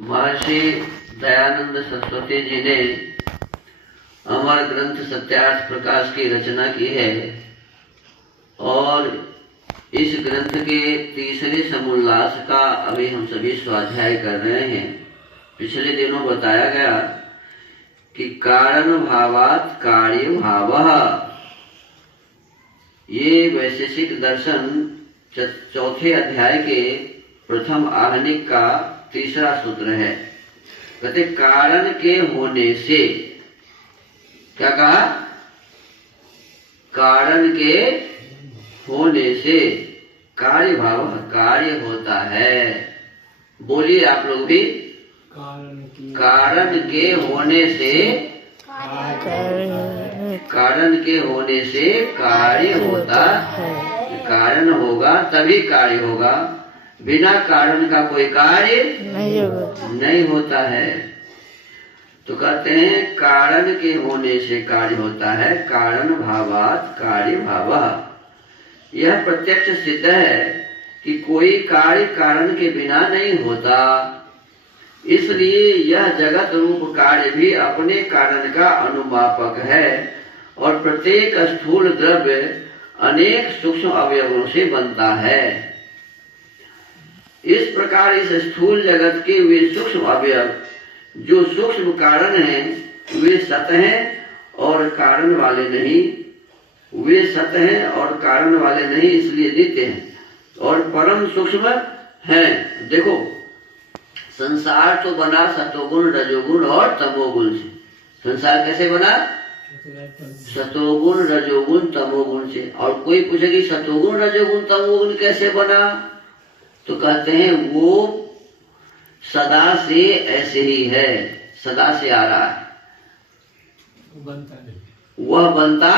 महर्षि दयानंद सरस्वती जी ने अमर ग्रंथ सत्यार्थ प्रकाश की रचना की है और इस ग्रंथ के तीसरे समोल्लास का अभी हम सभी स्वाध्याय कर रहे हैं। पिछले दिनों बताया गया कि कारण भावात कार्य भावः, ये वैशेषिक दर्शन चौथे अध्याय के प्रथम आहनिक का तीसरा सूत्र है। कहते कारण के होने से, क्या कहा? कारण के होने से कार्य भाव, कार्य होता है। बोलिए आप लोग भी, कारण के होने से, कारण के होने से कार्य होता है। कारण होगा तभी कार्य होगा, बिना कारण का कोई कार्य नहीं होता है। तो कहते हैं कारण के होने से कार्य होता है, कारण भावात कार्य भावः। यह प्रत्यक्ष सिद्ध है कि कोई कार्य कारण के बिना नहीं होता, इसलिए यह जगत रूप कार्य भी अपने कारण का अनुमापक है और प्रत्येक स्थूल द्रव्य अनेक सूक्ष्म अवयवों से बनता है। इस प्रकार इस स्थूल जगत के वे सूक्ष्म अवयव जो सूक्ष्म कारण हैं, वे सत हैं और कारण वाले नहीं। वे सत हैं और कारण वाले नहीं, इसलिए नित्य हैं और परम सूक्ष्म हैं। देखो, संसार तो बना सतोगुण रजोगुण और तमोगुण से। संसार कैसे बना? सतोगुण रजोगुण तमोगुण से। और कोई पूछे कि सतोगुण रजोगुण तमोगुण कैसे बना, तो कहते हैं वो सदा से ऐसे ही है, सदा से आ रहा है, वह बनता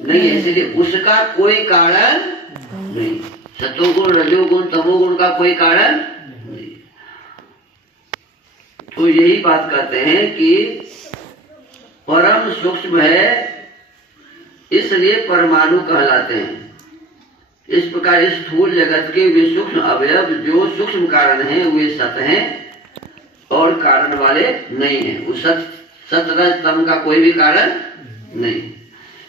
नहीं है, इसलिए उसका कोई कारण नहीं। सतोगुण रजोगुण तमोगुण का कोई कारण नहीं। तो यही बात कहते हैं कि परम सूक्ष्म है, इसलिए परमाणु कहलाते हैं। इस प्रकार इस स्थूल जगत के वे सूक्ष्म अवयव जो सूक्ष्म कारण हैं, वे सत हैं और कारण वाले नहीं हैं। उस सत रज तम का कोई भी कारण नहीं,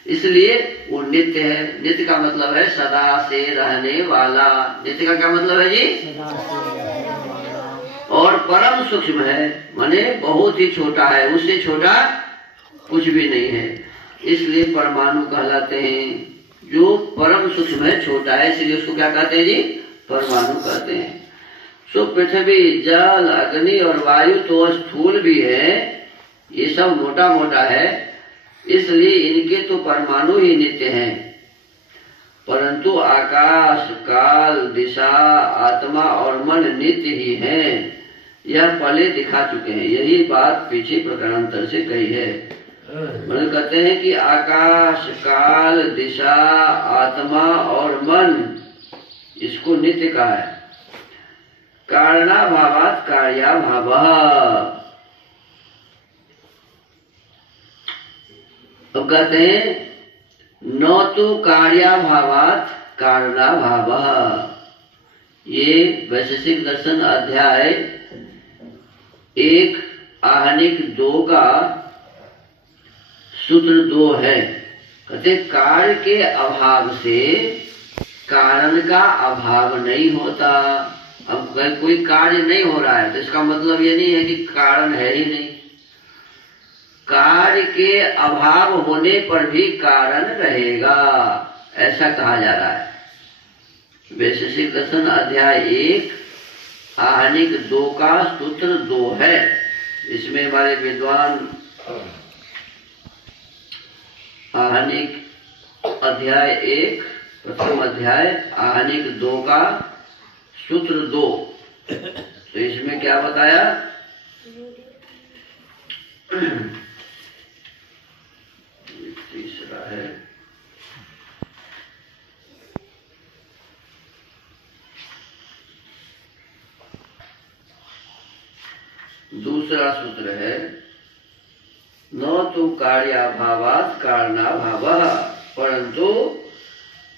इसलिए वो नित्य है। नित्य का मतलब है सदा से रहने वाला। नित्य का क्या मतलब है जी? और परम सूक्ष्म है, माने बहुत ही छोटा है, उससे छोटा कुछ भी नहीं है, इसलिए परमाणु कहलाते हैं। जो परम सूक्ष्म है, छोटा है, इसलिए उसको क्या कहते हैं जी? परमाणु कहते हैं। सो पृथ्वी जल अग्नि और वायु तो स्थूल भी है, ये सब मोटा मोटा है, इसलिए इनके तो परमाणु ही नित्य हैं। परंतु आकाश काल दिशा आत्मा और मन नित्य ही हैं, यह पहले दिखा चुके हैं। यही बात पीछे प्रकरणांतर से कही है। मतलब कहते हैं कि आकाश काल दिशा आत्मा और मन, इसको नित्य कहा है। कारणा भावात कार्या भावः। तो कहते हैं न तो कार्या भावात कारणा भावः। ये वैशेषिक दर्शन अध्याय 1 आहनिक 2 का सूत्र 2 है। कहते कार्य के अभाव से कारण का अभाव नहीं होता। अब कोई कार्य नहीं हो रहा है तो इसका मतलब ये नहीं है कि कारण है ही नहीं। कार्य के अभाव होने पर भी कारण रहेगा, ऐसा कहा जा रहा है। वैशेषिक दर्शन अध्याय 1 आहनिक 2 का सूत्र 2 है। इसमें हमारे विद्वान आहनिक अध्याय 1 प्रथम अध्याय आहनिक 2 का सूत्र 2, तो इसमें क्या बताया? तीसरा है, दूसरा सूत्र है न तो कार्याभावात कारणाभावः, परंतु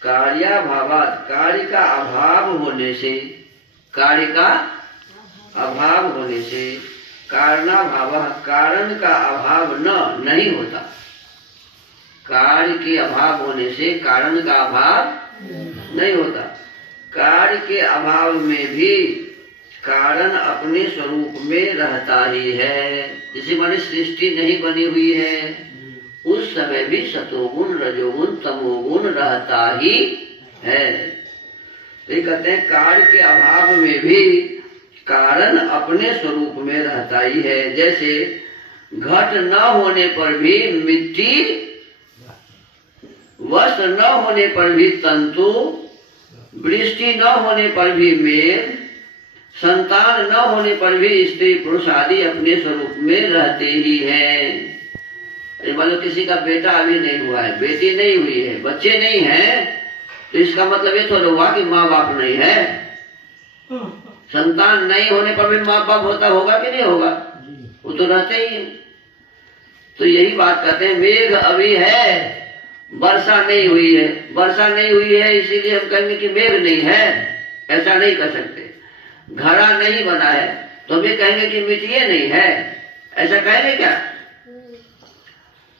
कार्याभावात कार्य का अभाव होने से, कार्य का अभाव होने से कारणाभाव, कारण का अभाव नहीं होता। कार्य के अभाव होने से कारण का अभाव नहीं होता। कार्य के अभाव में भी कारण अपने स्वरूप में रहता ही है। जैसे माने सृष्टि नहीं बनी हुई है, उस समय भी सतोगुण रजोगुण तमोगुण रहता ही है। ये कहते हैं कार्य के अभाव में भी कारण अपने स्वरूप में रहता ही है। जैसे घट न होने पर भी मिट्टी, वस्त्र न होने पर भी तंतु, वृष्टि न होने पर भी मेघ, संतान न होने पर भी स्त्री पुरुष आदि अपने स्वरूप में रहते ही हैं। मान लो किसी का बेटा अभी नहीं हुआ है, बेटी नहीं हुई है, बच्चे नहीं हैं, तो इसका मतलब ये थोड़ा हुआ कि माँ बाप नहीं है। संतान नहीं होने पर भी माँ बाप होगा कि नहीं होगा? वो तो रहते ही है। तो यही बात कहते हैं, मेघ अभी है, वर्षा नहीं हुई है। वर्षा नहीं हुई है इसीलिए हम कहेंगे कि मेघ नहीं है, ऐसा नहीं कर सकते। घड़ा नहीं बना है तो भी कहेंगे कि मिट्टी नहीं है, ऐसा कहेंगे क्या?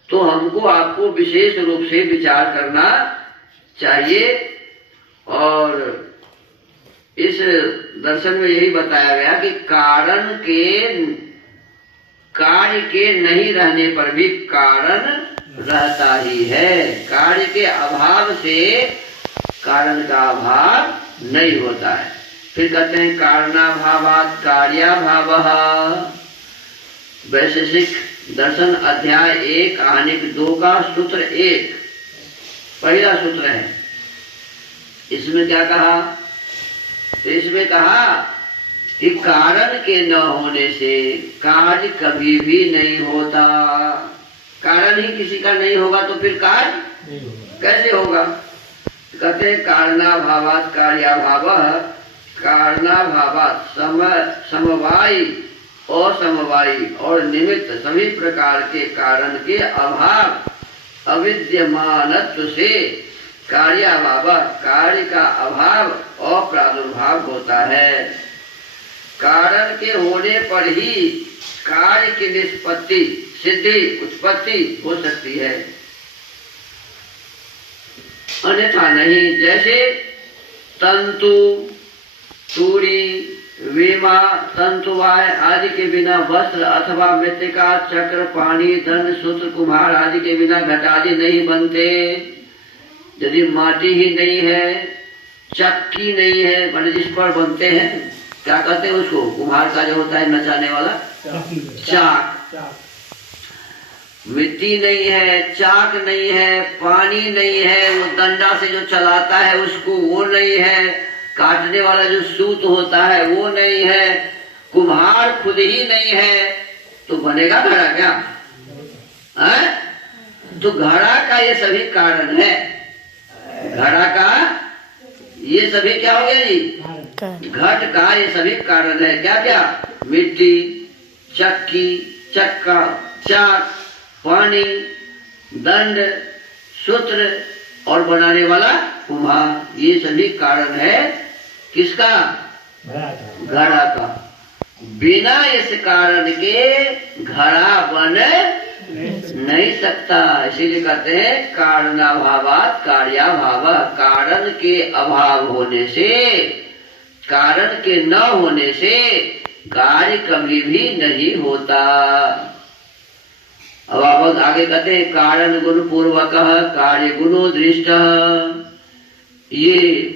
तो हमको आपको विशेष रूप से विचार करना चाहिए। और इस दर्शन में यही बताया गया कि कारण के कार्य के नहीं रहने पर भी कारण रहता ही है। कार्य के अभाव से कारण का अभाव नहीं होता है। फिर कहते हैं कारणाभावात् कार्याभावः। वैशेषिक दर्शन अध्याय 1 आनेक 2 का सूत्र 1 पहला सूत्र है। इसमें क्या कहा? तो इसमें कहा कि कारण के न होने से कार्य कभी भी नहीं होता। कारण ही किसी का नहीं होगा तो फिर कार्य कैसे होगा? कहते हैं कारणाभावात् कार्याभावः। कारणाभावात् समवायी, असमवायी और निमित्त सभी प्रकार के कारण के अभाव अविद्यमानत्व से कार्याभाव, कार्य का अभाव अप्रादुर्भाव होता है। कारण के होने पर ही कार्य की निष्पत्ति, सिद्धि, उत्पत्ति हो सकती है, अन्यथा नहीं। जैसे तंतु, तूरी, वीमा, तंतुवाय आदि के बिना वस्त्र अथवा मृत्तिका, चक्र, पानी, दंड, सूत्र, कुम्हार आदि के बिना घट आदि नहीं बनते। यदि माटी ही नहीं है, चक्की नहीं है, माने जिस पर बनते हैं, क्या कहते हैं उसको? कुम्हार का जो होता है नचाने वाला चाक। मिट्टी नहीं है, चाक नहीं है, पानी नहीं है, वो डंडा से जो चलाता है उसको वो नहीं है, काटने वाला जो सूत होता है वो नहीं है, कुम्हार खुद ही नहीं है, तो बनेगा घड़ा क्या? तो घड़ा का ये सभी कारण है। घड़ा का ये सभी क्या हो गया जी? घट का ये सभी कारण है। क्या क्या? मिट्टी, चक्की, चक्का, चाक, पानी, दंड, सूत्र और बनाने वाला कुम्हार, ये सभी कारण है किसका? घड़ा का। बिना इस कारण के घड़ा बन नहीं सकता। इसीलिए कहते हैं कारणाभावात् कार्याभावः। कारण के अभाव होने से, कारण के न होने से कार्य कभी भी नहीं होता। अब आप आगे कहते हैं कारण गुण पूर्वकः कार्य गुणो दृष्टः। ये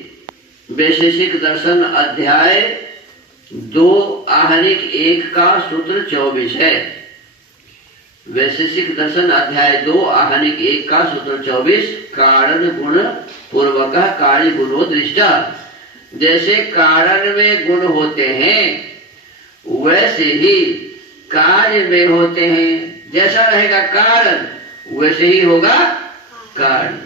वैशेषिक दर्शन अध्याय 2 आहनिक 1 का सूत्र 24 है। वैशेषिक दर्शन अध्याय 2 आहनिक 1 का सूत्र 24 कारण गुण पूर्वकः कार्य गुणो दृष्टः। जैसे कारण में गुण होते हैं वैसे ही कार्य में होते हैं। जैसा रहेगा कारण वैसे ही होगा कार्य।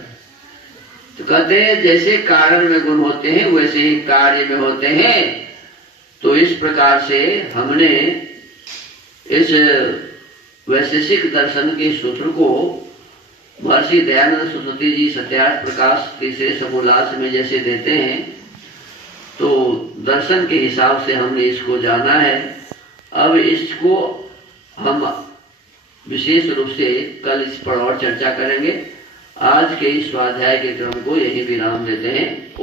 तो कहते हैं जैसे कारण में गुण होते हैं वैसे ही कार्य में होते हैं। तो इस प्रकार से हमने इस वैशेषिक दर्शन के सूत्र को महर्षि दयानंद सरस्वती जी सत्यार्थ प्रकाश तीसरे समोल्लास में जैसे देते हैं तो दर्शन के हिसाब से हमने इसको जाना है। अब इसको हम विशेष रूप से कल इस पर और चर्चा करेंगे। आज के इस स्वाध्याय के क्रम को यही विराम देते हैं।